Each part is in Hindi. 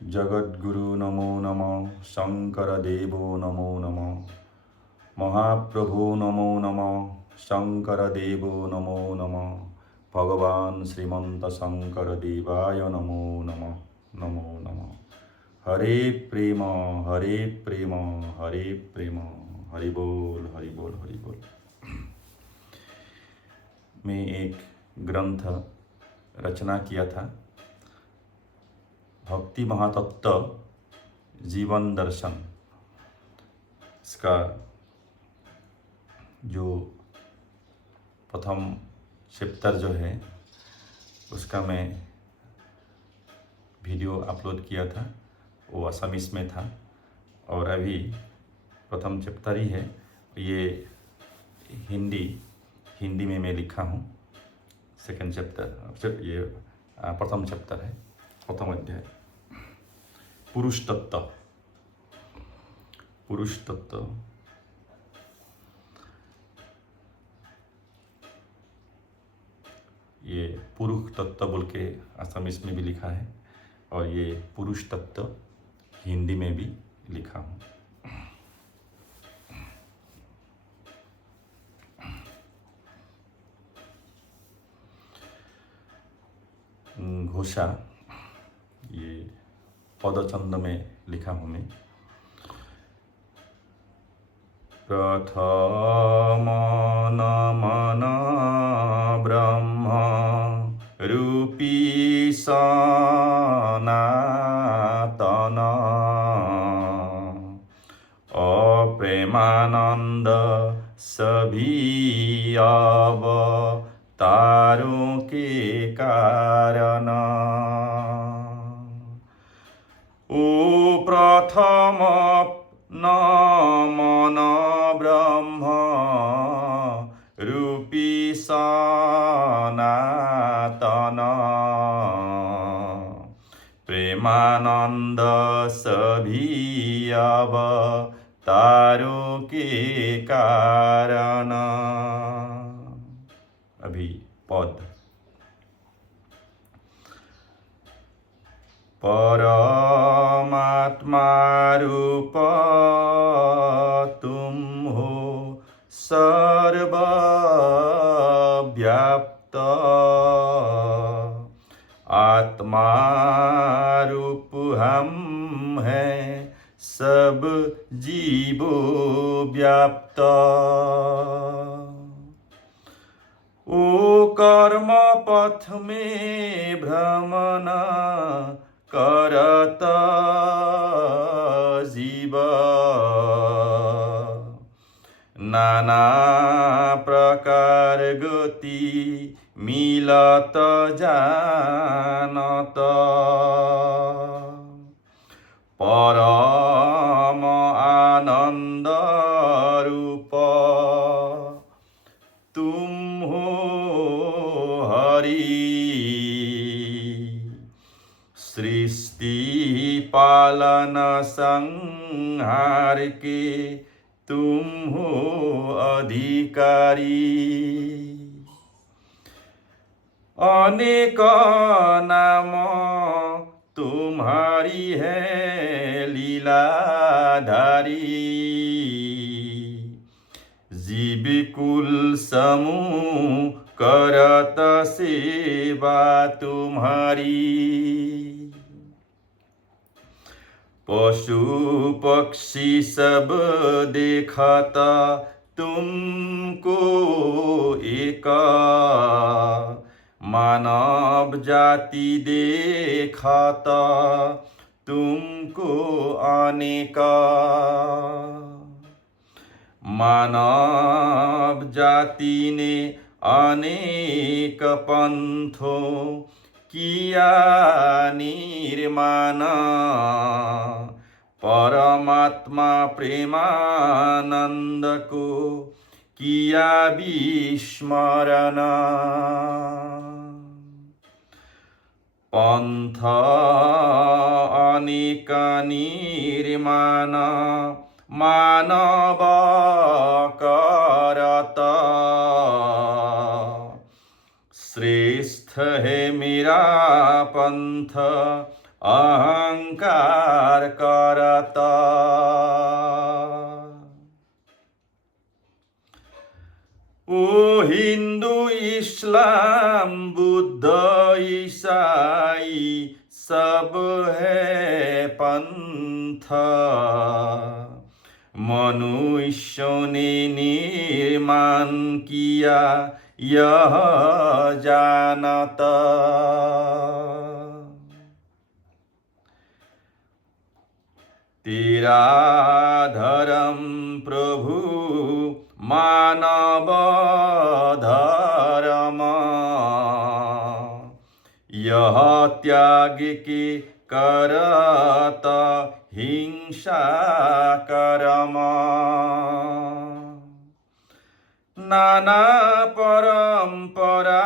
जगद्गुरु नमो नमः, शंकरदेवो नमो नमः, महाप्रभु नमो नमः, शंकरदेवो नमो नमः, भगवान श्रीमंत शंकर देवाय नमो नमः, नमो नमः। हरे प्रेम हरे प्रेम हरे प्रेम, हरि बोल हरि बोल हरि बोल। मैं एक ग्रंथ रचना किया था, भक्ति महातत्व जीवन दर्शन। इसका जो प्रथम चैप्टर जो है उसका मैं वीडियो अपलोड किया था, वो असमीस में था। और अभी प्रथम चैप्टर ही है, ये हिंदी में मैं लिखा हूँ। सेकंड चैप्टर, ये प्रथम चैप्टर है, प्रथम अध्याय। पुरुष तत्व। ये पुरुष तत्व बोल के असमीस में भी लिखा है, और ये पुरुष तत्व हिंदी में भी लिखा हूँ। घोषा ये पदचंद में लिखा हूँ मैं। प्रथम नमन ब्रह्म रूपी सनातन, अप्रेमानंद सभी अवतारों के कारण। ओ प्रथम नमन ब्रह्म रूपी सनातन, प्रेमानंद सभी अवतारों के कारण। अभी पद। परमात्मा रूप तुम हो सर्वव्याप्त, आत्मा रूप हम हैं सब जीवों व्याप्त। ओ कर्म पथ में भ्रमण करत जीव, नाना प्रकार गति मिलत जानत, परम आनंद रूप तुम हो हरि, सृष्टि पालन संहार के तुम हो अधिकारी। अनेक नाम तुम्हारी है लीलाधारी, जीव कुल समूह करत सेवा तुम्हारी। पशु पक्षी सब देखता तुमको एक, मानव जाति देखता तुमको अनेक, मानव जाति ने अनेक पंथों किया निर्माण, परमात्मा प्रेमानंद को किया विस्मरण। पंथ अनेक निर्माण मानव करत, श्रेष्ठ है मेरा पंथ अहंकार करता। ओ हिंदू इस्लाम बुद्ध ईसाई सब है पंथ, मनुष्य ने निर्माण किया यह जानता। तेरा धर्म प्रभु मानव धर्म, यह त्याग के करता हिंसा कर्म। नाना परंपरा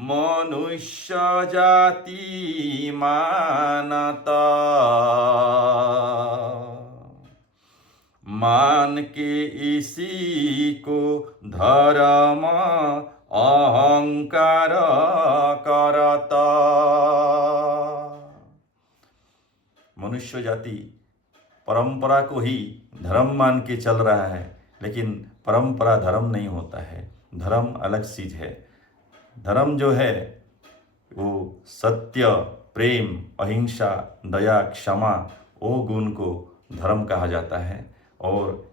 मनुष्य जाति मानता, मान के इसी को धर्म अहंकार करता। मनुष्य जाति परंपरा को ही धर्म मान के चल रहा है, लेकिन परंपरा धर्म नहीं होता है। धर्म अलग चीज है। धर्म जो है वो सत्य, प्रेम, अहिंसा, दया, क्षमा, वो गुण को धर्म कहा जाता है। और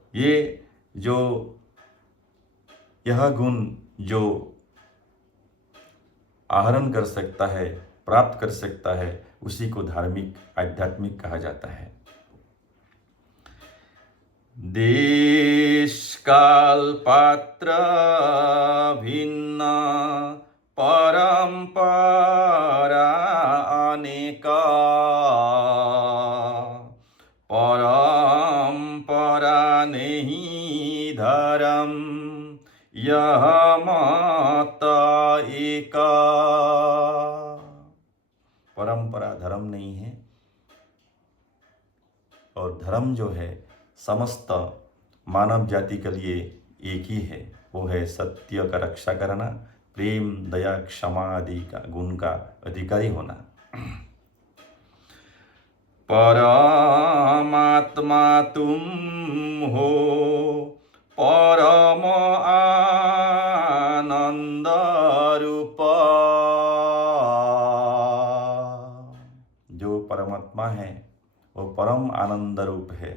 यह गुण जो आहरण कर सकता है, प्राप्त कर सकता है, उसी को धार्मिक आध्यात्मिक कहा जाता है। देश काल पात्र भिन्न परंपरा अनेक, परंपरा नहीं धर्म यह मत एक। परंपरा धर्म नहीं है, और धर्म जो है समस्त मानव जाति के लिए एक ही है। वो है सत्य का रक्षा करना, प्रेम, दया, क्षमा आदि का गुण का अधिकारी होना। परमात्मा तुम हो परम आनंद रूप, जो परमात्मा है वो परम आनंद रूप है।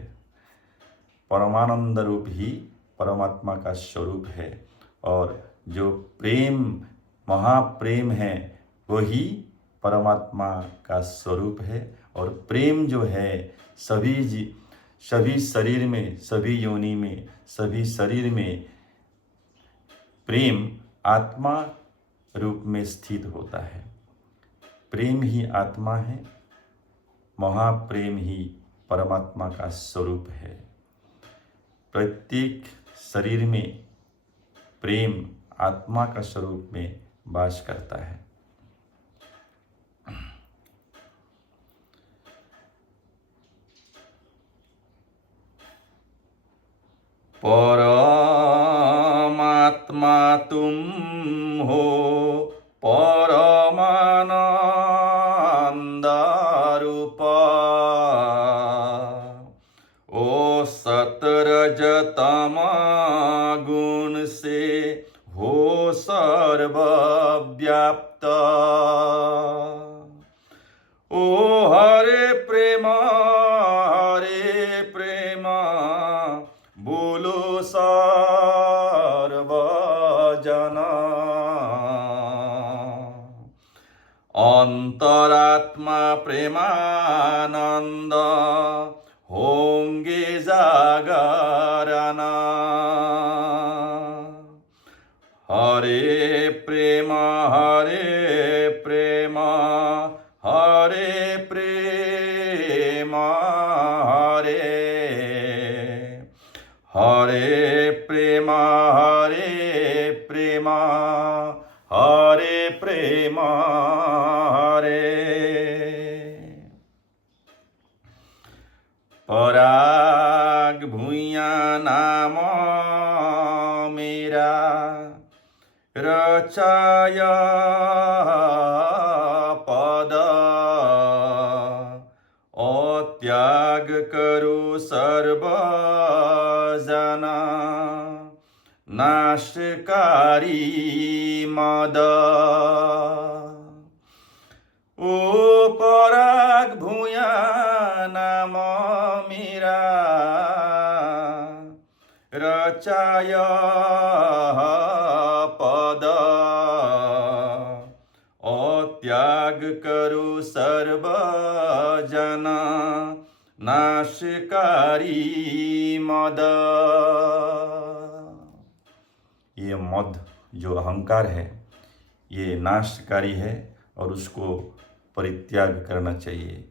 परमानंद रूप ही परमात्मा का स्वरूप है। और जो प्रेम, महाप्रेम है, वही परमात्मा का स्वरूप है। और प्रेम जो है सभी शरीर में, सभी योनि में, सभी शरीर में प्रेम आत्मा रूप में स्थित होता है। प्रेम ही आत्मा है, महाप्रेम ही परमात्मा का स्वरूप है। प्रत्येक शरीर में प्रेम आत्मा का स्वरूप में वास करता है। परमात्मा तुम हो परमानंद रूप, ओ सतरजतम गुण से हो सर्वव्याप्त। ओ हरे प्रेम बोलो सर्वजना। अंतरात्मा प्रेमानंद होंगे जागरण। हरे प्रेम हरे प्रेम हरे प्रेम हरे हरे प्रेम हरे प्रेम हरे प्रेम हरे। पराग भुइया नाम मेरा रचाया पद, नाशकारी मद ओ पराग भूया नाम मीरा रचाय पद त्याग करो सर्व जना नाशकारी मद। ये मद जो अहंकार है ये नाशकारी है और उसको परित्याग करना चाहिए।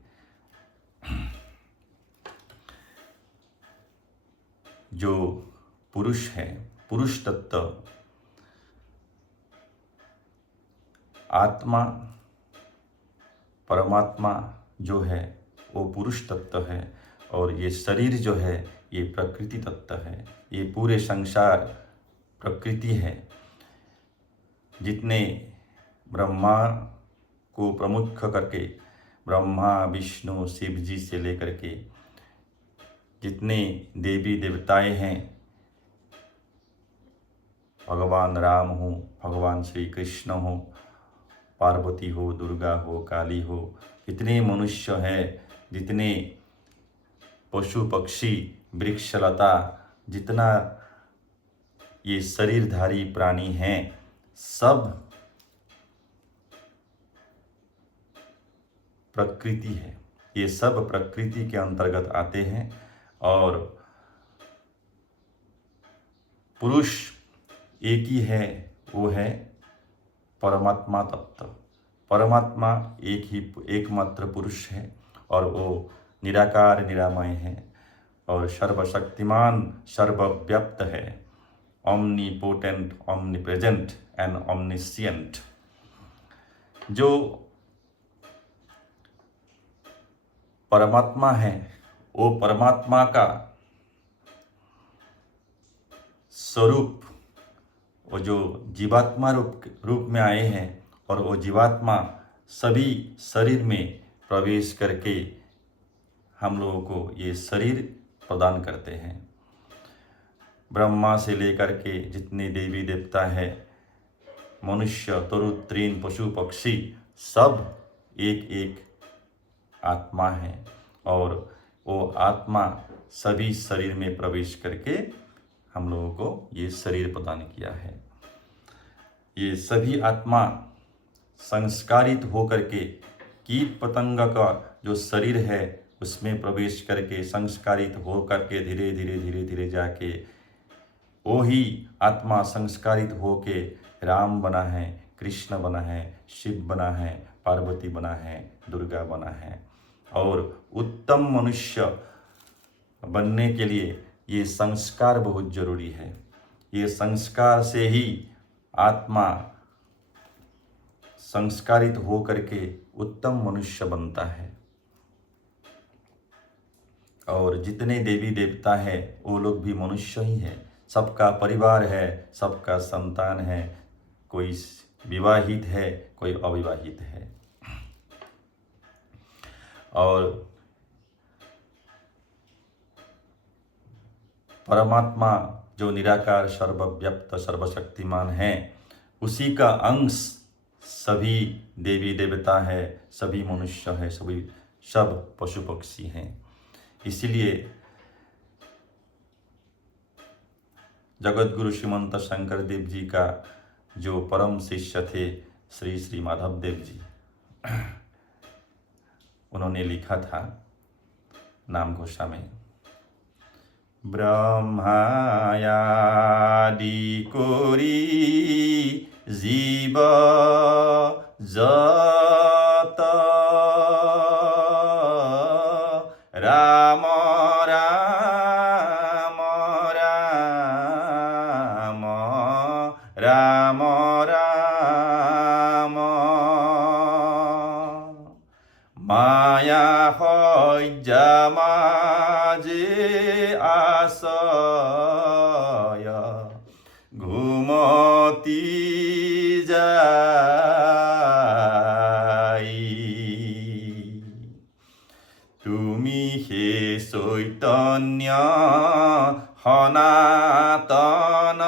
जो पुरुष है, पुरुष तत्व, आत्मा परमात्मा जो है वो पुरुष तत्व है और ये शरीर जो है ये प्रकृति तत्व है। ये पूरे संसार प्रकृति है। जितने ब्रह्मा को प्रमुख करके ब्रह्मा विष्णु शिव जी से लेकर के जितने देवी देवताएं हैं, भगवान राम हो, भगवान श्री कृष्ण हो, पार्वती हो, दुर्गा हो, काली हो, जितने मनुष्य हैं, जितने पशु पक्षी वृक्षलता, जितना ये शरीरधारी प्राणी हैं, सब प्रकृति है। ये सब प्रकृति के अंतर्गत आते हैं और पुरुष एक ही है, वो है परमात्मा तत्व। परमात्मा एकमात्र पुरुष है और वो निराकार निरामय है और सर्वशक्तिमान सर्वव्याप्त है, omnipotent, omnipresent and omniscient। जो परमात्मा है वो परमात्मा का स्वरूप, वो जो जीवात्मा रूप में आए हैं और वो जीवात्मा सभी शरीर में प्रवेश करके हम लोगों को ये शरीर प्रदान करते हैं। ब्रह्मा से लेकर के जितने देवी देवता है, मनुष्य तरु तृण पशु पक्षी, सब एक एक आत्मा है और वो आत्मा सभी शरीर में प्रवेश करके हम लोगों को ये शरीर प्रदान किया है। ये सभी आत्मा संस्कारित होकर के कीट पतंग का जो शरीर है उसमें प्रवेश करके संस्कारित हो करके धीरे धीरे धीरे धीरे जाके वो ही आत्मा संस्कारित होके राम बना है, कृष्ण बना है, शिव बना है, पार्वती बना है, दुर्गा बना है। और उत्तम मनुष्य बनने के लिए ये संस्कार बहुत जरूरी है। ये संस्कार से ही आत्मा संस्कारित हो करके उत्तम मनुष्य बनता है। और जितने देवी देवता है वो लोग भी मनुष्य ही है, सबका परिवार है, सबका संतान है, कोई विवाहित है, कोई अविवाहित है। और परमात्मा जो निराकार सर्वव्याप्त सर्वशक्तिमान है, उसी का अंश सभी देवी देवता है, सभी मनुष्य है, सब पशु पक्षी हैं। इसीलिए जगत गुरु श्रीमंत शंकर देव जी का जो परम शिष्य थे श्री श्री माधव देव जी, उन्होंने लिखा था नामघोषा में, ब्रह्मायादि कोरी जीव जत राम राम राम राम राम माया हज्जा माजे आशय घुमती जाई तुमी हे चैतन्य सनातन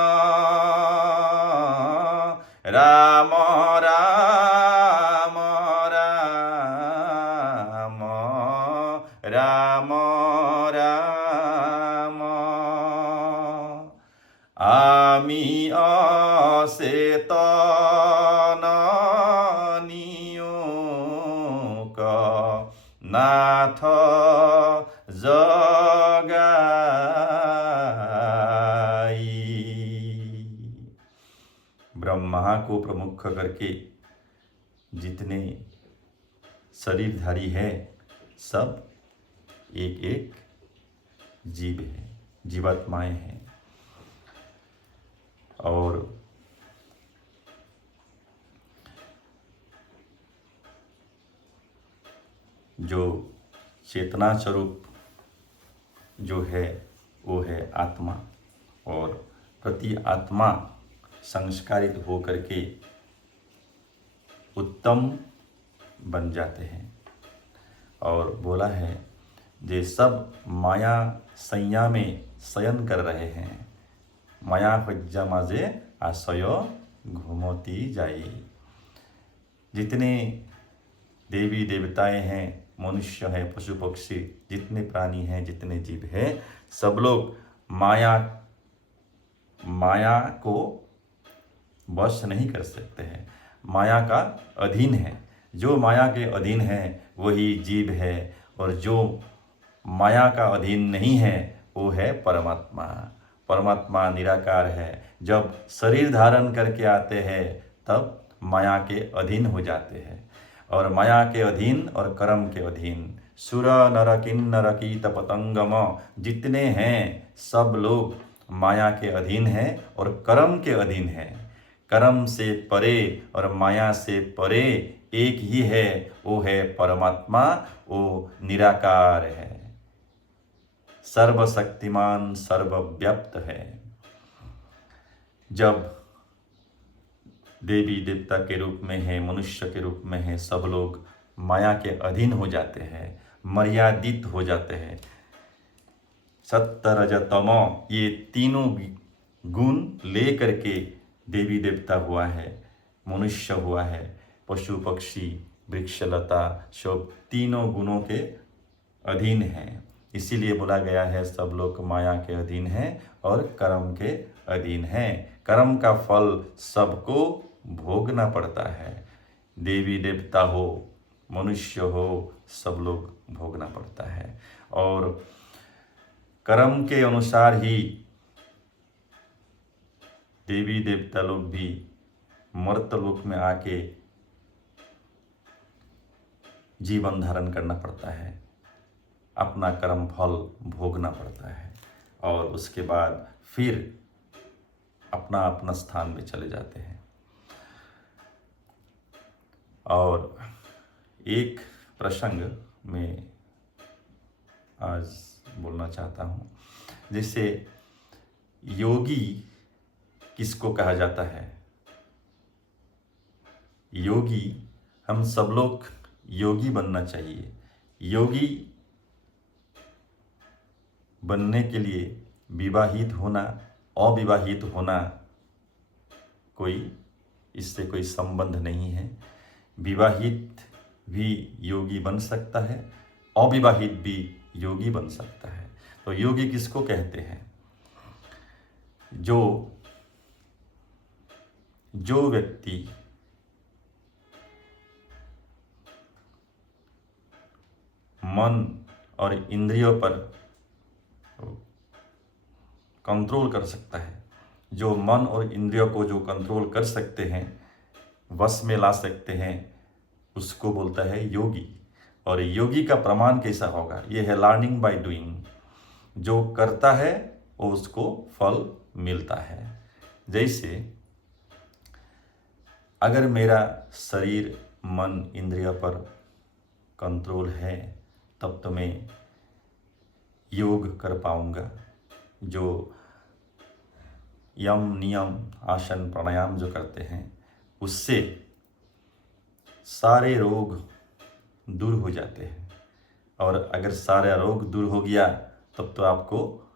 আমি आसे तानियों का नाथ जगाई। ब्रह्मा को प्रमुख करके जितने शरीरधारी है सब एक एक जीव है, जीवात्माएं हैं। और जो चेतना स्वरूप जो है वो है आत्मा, और प्रति आत्मा संस्कारित हो करके उत्तम बन जाते हैं। और बोला है जे सब माया सैया में शयन कर रहे हैं, माया हज्जा माजे आशय घूमती जाई। जितने देवी देवताएं हैं, मनुष्य हैं, पशु पक्षी, जितने प्राणी हैं, जितने जीव हैं, सब लोग माया को वश नहीं कर सकते हैं, माया का अधीन है। जो माया के अधीन है वही जीव है, और जो माया का अधीन नहीं है वो है परमात्मा। परमात्मा निराकार है। जब शरीर धारण करके आते हैं तब माया के अधीन हो जाते हैं, और माया के अधीन और कर्म के अधीन सुर नर किन्नर कीट पतंगम जितने हैं सब लोग माया के अधीन हैं और कर्म के अधीन हैं। कर्म से परे और माया से परे एक ही है, वो है परमात्मा, वो निराकार है, सर्वशक्तिमान सर्वव्याप्त है। जब देवी देवता के रूप में है, मनुष्य के रूप में है, सब लोग माया के अधीन हो जाते हैं, मर्यादित हो जाते हैं। सत्य रज तम ये तीनों गुण ले करके देवी देवता हुआ है, मनुष्य हुआ है, पशु पक्षी वृक्षलता सब तीनों गुणों के अधीन हैं। इसीलिए बोला गया है सब लोग माया के अधीन हैं और कर्म के अधीन हैं। कर्म का फल सबको भोगना पड़ता है, देवी देवता हो, मनुष्य हो, सब लोग भोगना पड़ता है। और कर्म के अनुसार ही देवी देवता लोग भी मर्तलोक में आके जीवन धारण करना पड़ता है, अपना कर्म फल भोगना पड़ता है, और उसके बाद फिर अपना अपना स्थान में चले जाते हैं। और एक प्रसंग में आज बोलना चाहता हूँ, जैसे योगी किसको कहा जाता है? योगी, हम सब लोग योगी बनना चाहिए। योगी बनने के लिए विवाहित होना, अविवाहित होना इससे कोई संबंध नहीं है। विवाहित भी योगी बन सकता है, अविवाहित भी योगी बन सकता है। तो योगी किसको कहते हैं? जो व्यक्ति मन और इंद्रियों पर कंट्रोल कर सकता है, जो मन और इंद्रियों को जो कंट्रोल कर सकते हैं, वश में ला सकते हैं, उसको बोलता है योगी। और योगी का प्रमाण कैसा होगा? ये है लर्निंग बाय डूइंग। जो करता है वो उसको फल मिलता है। जैसे अगर मेरा शरीर मन इंद्रियों पर कंट्रोल है तब तो मैं योग कर पाऊंगा। जो यम नियम आसन प्राणायाम जो करते हैं उससे सारे रोग दूर हो जाते हैं। और अगर सारा रोग दूर हो गया तब तो आपको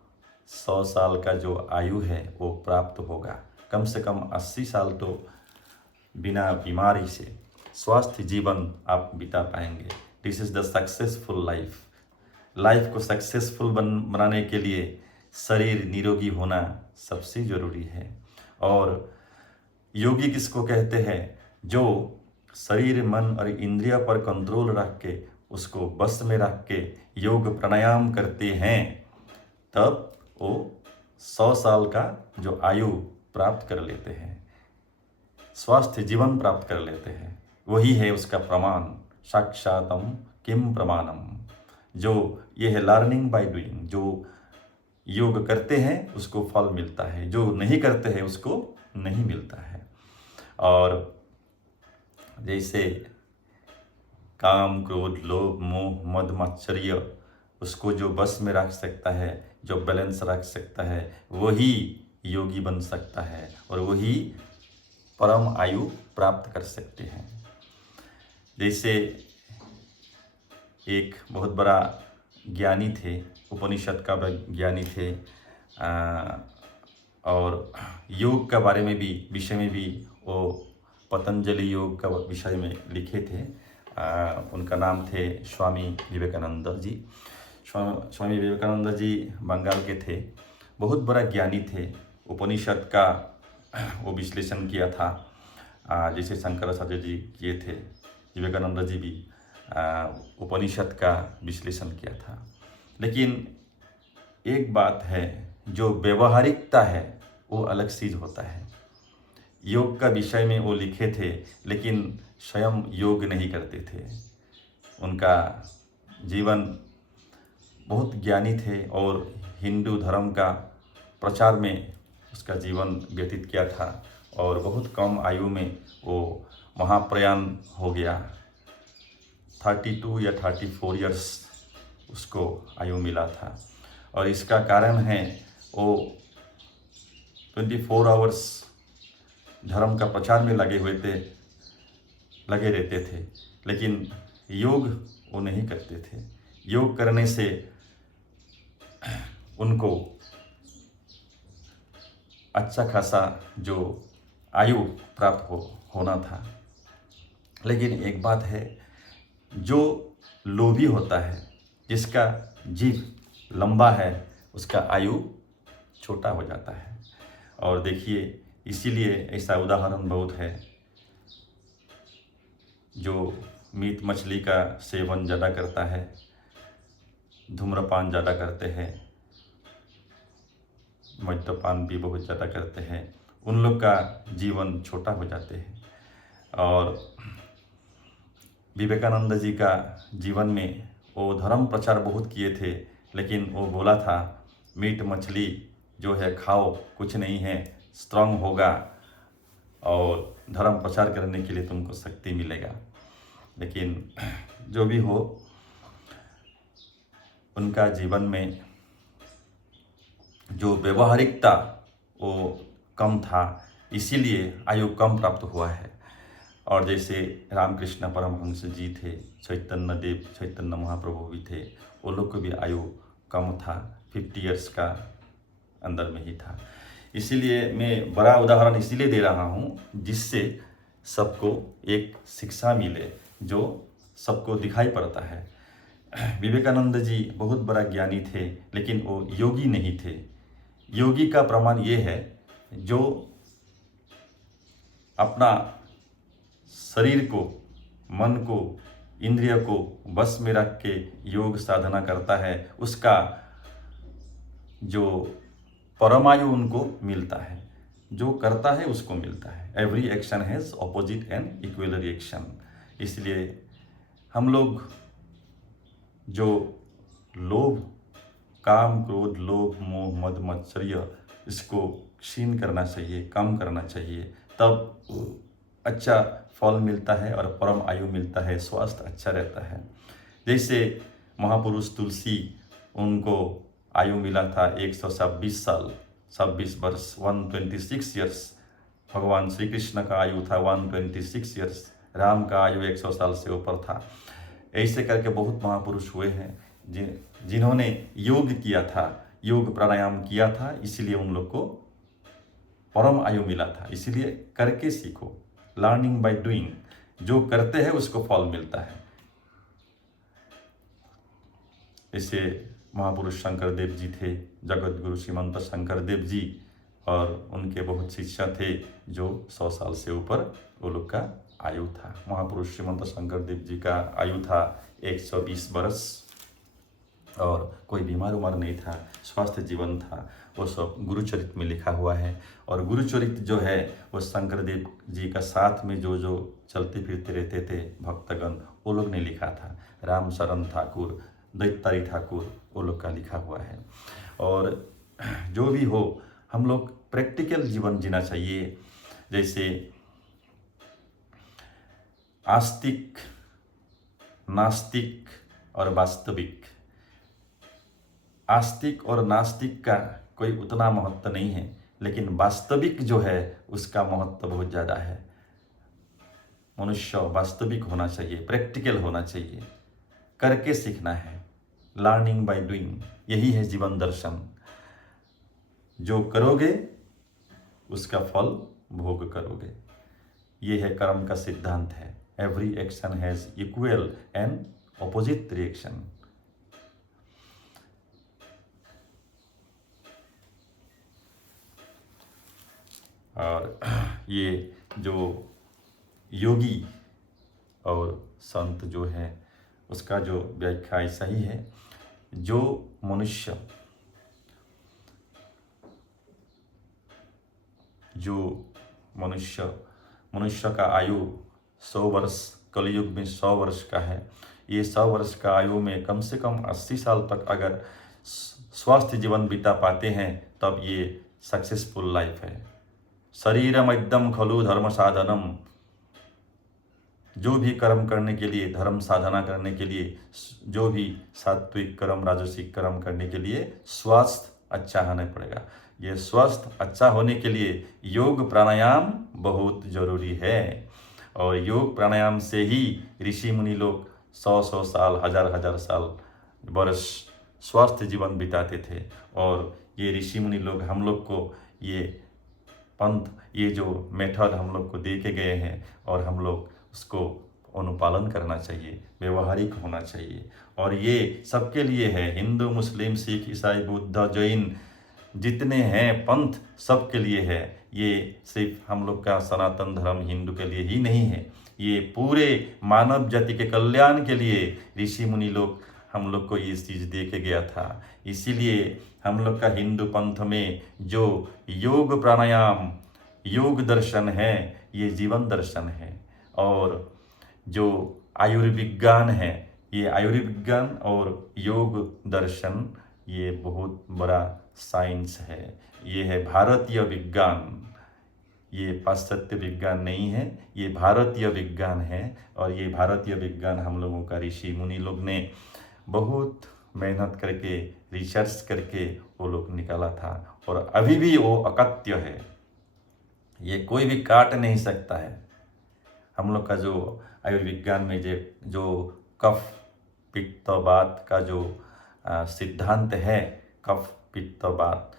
100 साल का जो आयु है वो प्राप्त होगा। कम से कम 80 साल तो बिना बीमारी से स्वस्थ जीवन आप बिता पाएंगे। This is the successful life. Life को सक्सेसफुल बनाने के लिए शरीर निरोगी होना सबसे ज़रूरी है। और योगी किसको कहते हैं? जो शरीर, मन और इंद्रिय पर कंट्रोल रख के, उसको बस में रख के योग प्राणायाम करते हैं, तब वो 100 साल का जो आयु प्राप्त कर लेते हैं, स्वास्थ्य जीवन प्राप्त कर लेते हैं। वही है उसका प्रमाण, साक्षातम किम प्रमाणम। जो ये है लर्निंग बाय डूइंग। जो योग करते हैं उसको फल मिलता है, जो नहीं करते हैं उसको नहीं मिलता है। और जैसे काम, क्रोध, लोभ, मोह, मद, मात्सर्य, उसको जो बस में रख सकता है, जो बैलेंस रख सकता है, वही योगी बन सकता है और वही परम आयु प्राप्त कर सकते हैं। जैसे एक बहुत बड़ा ज्ञानी थे, उपनिषद का ज्ञानी थे, और योग का बारे में भी, विषय में भी वो पतंजलि योग का विषय में लिखे थे। उनका नाम थे स्वामी विवेकानंद जी। स्वामी विवेकानंद जी बंगाल के थे, बहुत बड़ा ज्ञानी थे। उपनिषद का वो विश्लेषण किया था, जैसे शंकराचार्य जी किए थे, विवेकानंद जी भी उपनिषद का विश्लेषण किया था। लेकिन एक बात है, जो व्यवहारिकता है वो अलग चीज़ होता है। योग का विषय में वो लिखे थे, लेकिन स्वयं योग नहीं करते थे। उनका जीवन, बहुत ज्ञानी थे और हिंदू धर्म का प्रचार में उसका जीवन व्यतीत किया था, और बहुत कम आयु में वो महाप्रयाण हो गया। 32 या 34 इयर्स उसको आयु मिला था। और इसका कारण है वो 24 आवर्स धर्म का प्रचार में लगे रहते थे, लेकिन योग वो नहीं करते थे। योग करने से उनको अच्छा खासा जो आयु प्राप्त होना था। लेकिन एक बात है, जो लोभी होता है, जिसका जीव लंबा है, उसका आयु छोटा हो जाता है। और देखिए, इसीलिए ऐसा उदाहरण बहुत है, जो मीट मछली का सेवन ज़्यादा करता है, धूम्रपान ज़्यादा करते हैं, मद्यपान भी बहुत ज़्यादा करते हैं, उन लोग का जीवन छोटा हो जाते हैं। और विवेकानंद जी का जीवन में वो धर्म प्रचार बहुत किए थे, लेकिन वो बोला था मीट मछली जो है खाओ, कुछ नहीं है, स्ट्रांग होगा और धर्म प्रचार करने के लिए तुमको शक्ति मिलेगा। लेकिन जो भी हो, उनका जीवन में जो व्यवहारिकता वो कम था, इसीलिए आयु कम प्राप्त हुआ है। और जैसे रामकृष्ण परमहंस जी थे, चैतन्य महाप्रभु भी थे, वो लोग को भी आयु कम था, 50 इयर्स का अंदर में ही था। इसीलिए मैं बड़ा उदाहरण इसीलिए दे रहा हूँ, जिससे सबको एक शिक्षा मिले, जो सबको दिखाई पड़ता है। विवेकानंद जी बहुत बड़ा ज्ञानी थे, लेकिन वो योगी नहीं थे। योगी का प्रमाण ये है, जो अपना शरीर को, मन को, इंद्रिय को बस में रख के योग साधना करता है, उसका जो परमायु उनको मिलता है। जो करता है उसको मिलता है। Every action has opposite and equal reaction. इसलिए हम लोग जो लोभ, काम, क्रोध, लोभ, मोह, मद, मत्सर्य, इसको क्षीण करना चाहिए, कम करना चाहिए, तब अच्छा फल मिलता है और परम आयु मिलता है, स्वास्थ्य अच्छा रहता है। जैसे महापुरुष तुलसी, उनको आयु मिला था 126 साल, 26 वर्ष, 126 ईयर्स। भगवान श्री कृष्ण का आयु था 126 ईयर्स, राम का आयु 100 साल से ऊपर था। ऐसे करके बहुत महापुरुष हुए हैं जिन्होंने योग किया था, योग प्राणायाम किया था, इसीलिए उन लोग को परम आयु मिला था। इसीलिए करके सीखो, लर्निंग बाय डूइंग। जो करते हैं उसको फल मिलता है। जैसे महापुरुष शंकर देव जी थे, जगत गुरु श्रीमंत शंकर देव जी, और उनके बहुत शिष्य थे जो 100 साल से ऊपर वो लोग का आयु था। महापुरुष श्रीमंत शंकरदेव जी का आयु था 120 वर्ष और कोई बीमार उमार नहीं था, स्वास्थ्य जीवन था। वो सब गुरुचरित में लिखा हुआ है। और गुरुचरित जो है वो शंकरदेव जी का साथ में जो जो चलते फिरते रहते थे भक्तगण, वो लोग ने लिखा था। राम शरण ठाकुर, दैतारी ठाकुर, वो लोग का लिखा हुआ है। और जो भी हो, हम लोग प्रैक्टिकल जीवन जीना चाहिए। जैसे आस्तिक, नास्तिक और वास्तविक। आस्तिक और नास्तिक का कोई उतना महत्व नहीं है, लेकिन वास्तविक जो है उसका महत्व बहुत ज़्यादा है। मनुष्य वास्तविक होना चाहिए, प्रैक्टिकल होना चाहिए, करके सीखना है। लर्निंग बाय डूइंग, यही है जीवन दर्शन। जो करोगे उसका फल भोग करोगे, ये है कर्म का सिद्धांत है। Every action has equal and opposite reaction. और ये जो योगी और संत जो है उसका जो व्याख्या ऐसा ही है। जो मनुष्य का आयु 100 वर्ष, कलयुग में 100 वर्ष का है। ये 100 वर्ष का आयु में कम से कम 80 साल तक अगर स्वस्थ जीवन बिता पाते हैं तब ये सक्सेसफुल लाइफ है। शरीरम एकदम खलु धर्म साधनम। जो भी कर्म करने के लिए, धर्म साधना करने के लिए, जो भी सात्विक कर्म, राजसिक कर्म करने के लिए स्वास्थ्य अच्छा होना पड़ेगा। ये स्वास्थ्य अच्छा होने के लिए योग प्राणायाम बहुत जरूरी है। और योग प्राणायाम से ही ऋषि मुनि लोग 100 साल, हजार साल वर्ष स्वस्थ जीवन बिताते थे। और ये ऋषि मुनि लोग हम लोग को ये पंथ, ये जो मेथड हम लोग को दे के गए हैं और हम लोग उसको अनुपालन करना चाहिए, व्यवहारिक होना चाहिए। और ये सबके लिए है, हिंदू, मुस्लिम, सिख, ईसाई, बुद्ध, जैन, जितने हैं पंथ सबके लिए है। ये सिर्फ हम लोग का सनातन धर्म हिंदू के लिए ही नहीं है, ये पूरे मानव जाति के कल्याण के लिए ऋषि मुनि लोग हम लोग को ये चीज़ दे के गया था। इसीलिए हम लोग का हिंदू पंथ में जो योग प्राणायाम, योग दर्शन है, ये जीवन दर्शन है। और जो आयुर्विज्ञान है, ये आयुर्विज्ञान और योग दर्शन ये बहुत बड़ा साइंस है। ये है भारतीय विज्ञान, ये पाश्चात्य विज्ञान नहीं है, ये भारतीय विज्ञान है। और ये भारतीय विज्ञान हम लोगों का ऋषि मुनि लोग ने बहुत मेहनत करके, रिसर्च करके वो लोग निकाला था। और अभी भी वो अकत्य है, ये कोई भी काट नहीं सकता है। हम लोग का जो आयुर्विज्ञान में जो कफ पित्त वात का जो सिद्धांत है, कफ पित्त वात,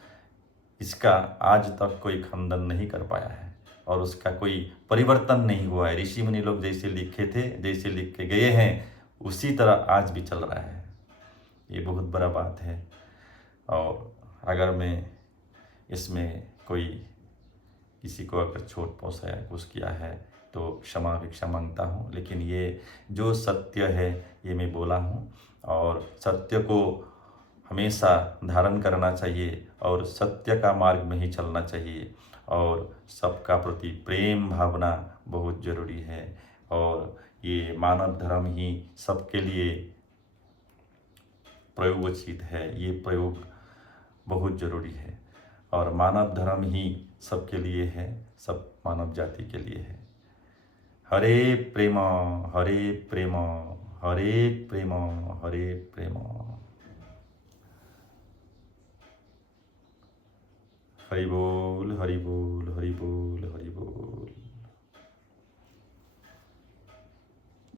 इसका आज तक कोई खंडन नहीं कर पाया है और उसका कोई परिवर्तन नहीं हुआ है। ऋषि मुनि लोग जैसे लिखे थे, जैसे लिख के गए हैं, उसी तरह आज भी चल रहा है। ये बहुत बड़ा बात है। और अगर मैं इसमें कोई किसी को अगर चोट पहुँचाया, कुछ किया है तो क्षमा भिक्षा मांगता हूँ। लेकिन ये जो सत्य है ये मैं बोला हूँ और सत्य को हमेशा धारण करना चाहिए और सत्य का मार्ग में ही चलना चाहिए। और सबका प्रति प्रेम भावना बहुत ज़रूरी है। और ये मानव धर्म ही सबके लिए प्रयोगोचित है, ये प्रयोग बहुत ज़रूरी है। और मानव धर्म ही सबके लिए है, सब मानव जाति के लिए है। हरे प्रेम, हरे प्रेम, हरे प्रेम, हरे प्रेम। हरि बोल, हरि बोल, हरि बोल, हरि